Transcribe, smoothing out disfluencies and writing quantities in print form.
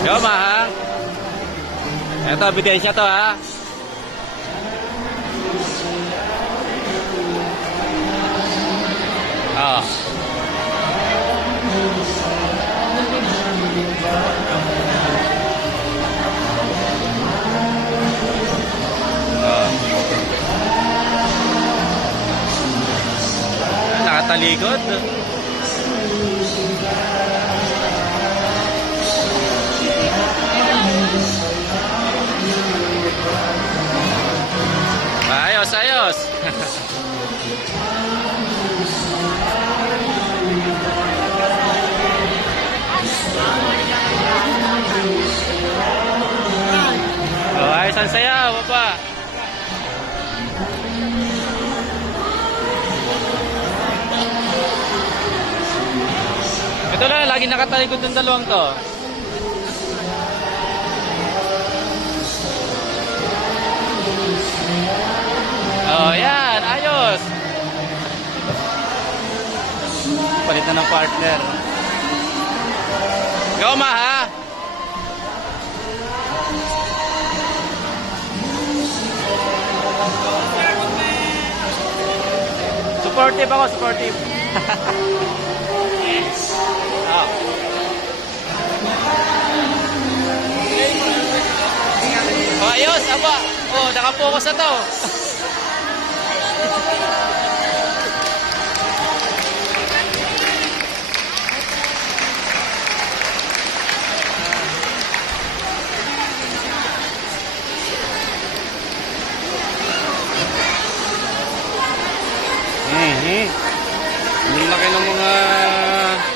Yo, mahang. Ito, ebidensya to, ha. Oh. Nakatalikod. Ayos, ayos. Oh, ayos ang sayaw, baba. Ito lang, lagi nakatalikod ng dalawang to. Oh, yan, ayos. Palitan ng partner. Go, ma, ha? Supportive ako, supportive. Oh. Oh, ayos, aba. Oh, nakapokus na to. Mm-hmm.